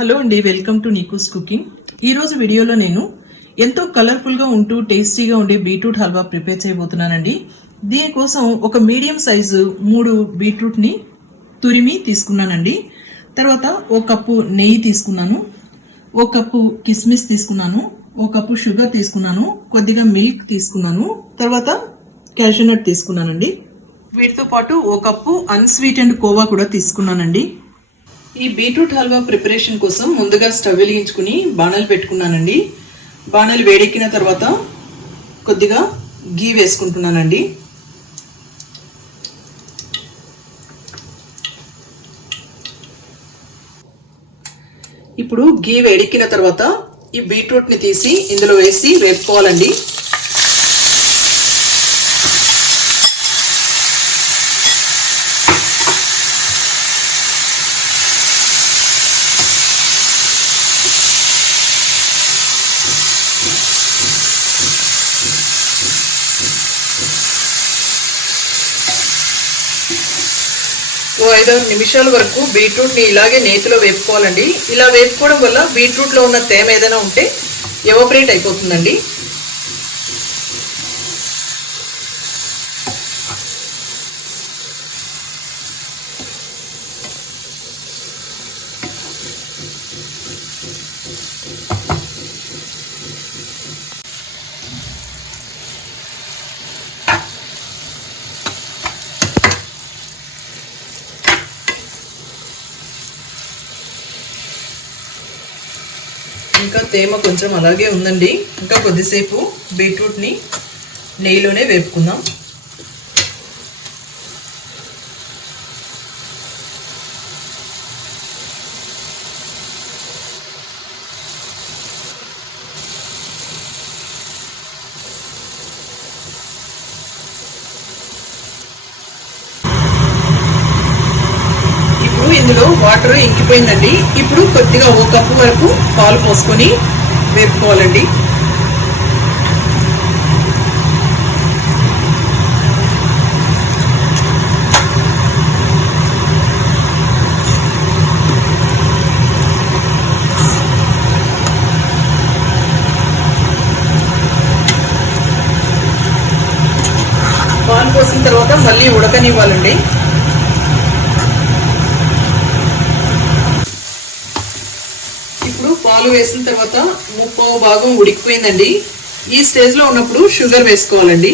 Hello అండి, welcome to నీకూస్ cooking. ఈ రోజు వీడియోలో నేను ఎంతో కలర్ఫుల్ గా ఉంటూ టేస్టీగా ఉండే బీట్రూట్ హల్వా ప్రిపేర్ చేయబోతున్నానండి. దీనికోసం ఒక మీడియం సైజు 3 బీట్రూట్ ని తురిమి తీసుకున్నానండి. తర్వాత ఒక కప్పు నెయ్యి తీసుకున్నాను, ఒక కప్పు కిస్మిస్ తీసుకున్నాను, ఒక కప్పు షుగర్ తీసుకున్నాను, కొద్దిగా మిల్క్ తీసుకున్నాను, తర్వాత క్యాషూ నట్ తీసుకున్నానండి. వీటితో పాటు ఒక కప్పు అన్స్వీటెండ్ కోవా కూడా తీసుకున్నానండి. ఈ బీట్రూట్ హల్వా ప్రిపరేషన్ కోసం ముందుగా స్టవ్ వెలిగించుకుని బాణలు పెట్టుకున్నానండి. బాణలు వేడెక్కిన తర్వాత కొద్దిగా గీ వేసుకుంటున్నానండి. ఇప్పుడు గీ వేడెక్కిన తర్వాత ఈ బీట్రూట్ ని తీసి ఇందులో వేసి వేపుకోవాలండి. ఓ 5-6 నిమిషాల వరకు బీట్రూట్ ని ఇలాగే నేతిలో వేపుకోవాలండి. ఇలా వేపుకోవడం వల్ల బీట్రూట్ లో ఉన్న తేమ ఏదైనా ఉంటే ఎవాపరేట్ అయిపోతుందండి. ఇంకా తేమ కొంచెం అలాగే ఉందండి. ఇంకా కొద్దిసేపు బీట్రూట్ ని నెయ్యిలోనే వేపుకుందాం. ఇందులో వాటర్ ఇంకిపోయిందండి. ఇప్పుడు కొద్దిగా 1 కప్పు వరకు పాలు పోసుకొని వేపుకోవాలండి. పాలు పోసిన తర్వాత మళ్ళీ ఉడకనివ్వాలండి. పాలు వేసిన తర్వాత 3/4 భాగం ఉడికిపోయిందండి. ఈ స్టేజ్ లో ఉన్నప్పుడు షుగర్ వేసుకోవాలండి.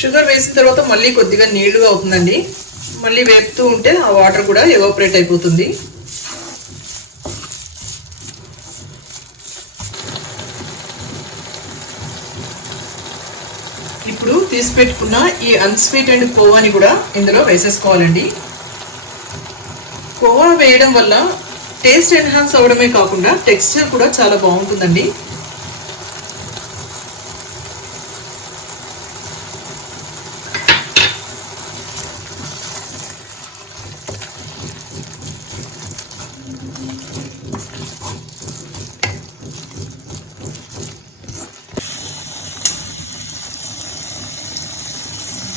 షుగర్ వేసిన తర్వాత మళ్ళీ కొద్దిగా నీళ్లుగా అవుతుందండి. మళ్ళీ వేపుతూ ఉంటే ఆ వాటర్ కూడా ఎవాపరేట్ అయిపోతుంది. ఇప్పుడు తీసి పెట్టుకున్న ఈ అన్స్వీటెండ్ కోవాని కూడా ఇందులో వేసేసుకోవాలండి. కోవా వేయడం వల్ల టేస్ట్ ఎన్హాన్స్ అవడమే కాకుండా టెక్స్చర్ కూడా చాలా బాగుంటుందండి.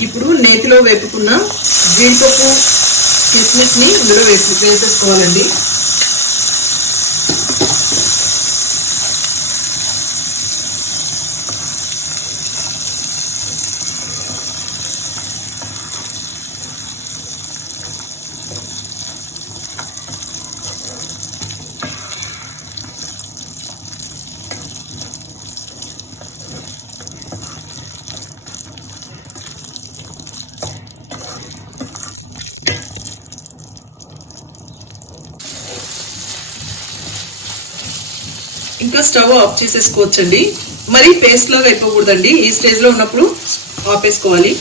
ఇప్పుడు నేతిలో వేపుకున్న జీడిపప్పు కిస్మిస్ ని ఇందులో వేసేసుకోవాలండి. ఇంకా స్టవ్ ఆఫ్ చేసేసుకోవచ్చండి. మరి పేస్ట్ లాగా అయిపోకూడదండి. ఈ స్టేజ్ లో ఉన్నప్పుడు ఆపేసుకోవాలి.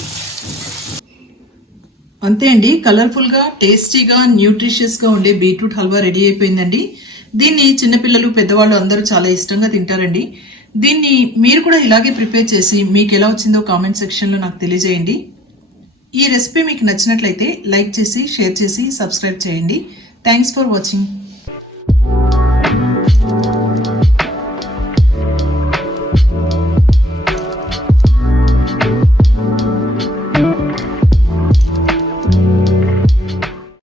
అంతే అండి, కలర్ఫుల్ గా టేస్టీగా న్యూట్రిషియస్ గా ఉండే బీట్రూట్ హల్వా రెడీ అయిపోయిందండి. దీన్ని చిన్నపిల్లలు పెద్దవాళ్ళు అందరూ చాలా ఇష్టంగా తింటారండి. దీన్ని మీరు కూడా ఇలాగే ప్రిపేర్ చేసి మీకు ఎలా వచ్చిందో కామెంట్ సెక్షన్ లో నాకు తెలియజేయండి. ఈ రెసిపీ మీకు నచ్చినట్లయితే లైక్ చేసి షేర్ చేసి సబ్స్క్రైబ్ చేయండి. Thanks for watching.